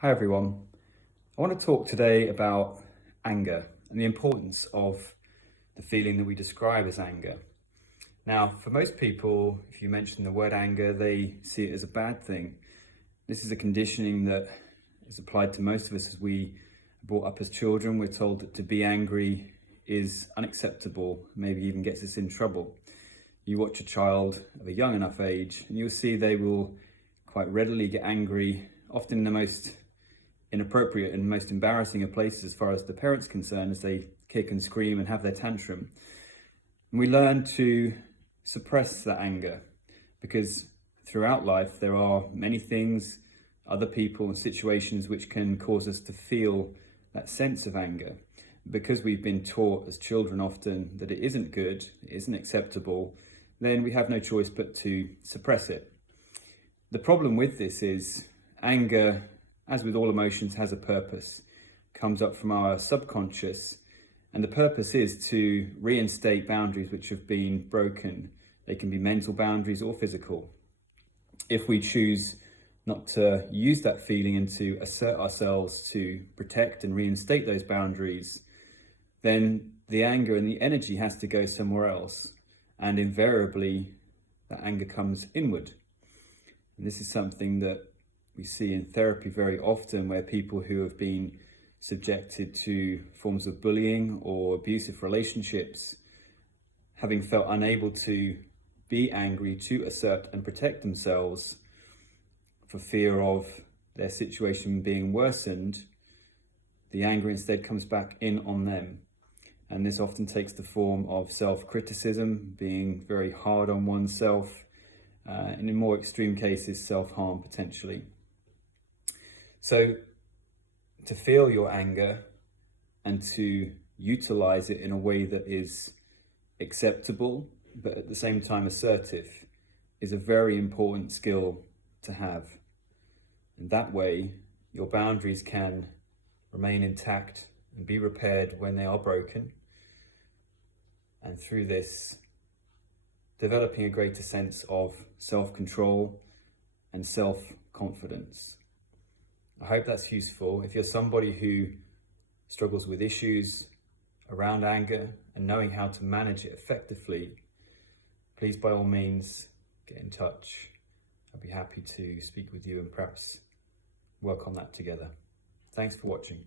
Hi everyone. I want to talk today about anger and the importance of the feeling that we describe as anger. Now, for most people, if you mention the word anger, they see it as a bad thing. This is a conditioning that is applied to most of us as we are brought up as children. We're told that to be angry is unacceptable, maybe even gets us in trouble. You watch a child of a young enough age and you'll see they will quite readily get angry, often in the most inappropriate and most embarrassing of places as far as the parents are concerned, as they kick and scream and have their tantrum. And we learn to suppress that anger because throughout life there are many things, other people and situations which can cause us to feel that sense of anger. Because we've been taught as children often that it isn't good, it isn't acceptable, then we have no choice but to suppress it. The problem with this is anger, as with all emotions, has a purpose, comes up from our subconscious, and the purpose is to reinstate boundaries which have been broken. They can be mental boundaries or physical. If we choose not to use that feeling and to assert ourselves to protect and reinstate those boundaries, then the anger and the energy has to go somewhere else, and invariably that anger comes inward. And this is something that we see in therapy very often, where people who have been subjected to forms of bullying or abusive relationships, having felt unable to be angry, to assert and protect themselves for fear of their situation being worsened, the anger instead comes back in on them. And this often takes the form of self-criticism, being very hard on oneself, and in more extreme cases, self-harm potentially. So to feel your anger and to utilize it in a way that is acceptable, but at the same time assertive, is a very important skill to have. And that way, your boundaries can remain intact and be repaired when they are broken. And through this, developing a greater sense of self-control and self-confidence. I hope that's useful. If you're somebody who struggles with issues around anger and knowing how to manage it effectively, please by all means get in touch. I'd be happy to speak with you and perhaps work on that together. Thanks for watching.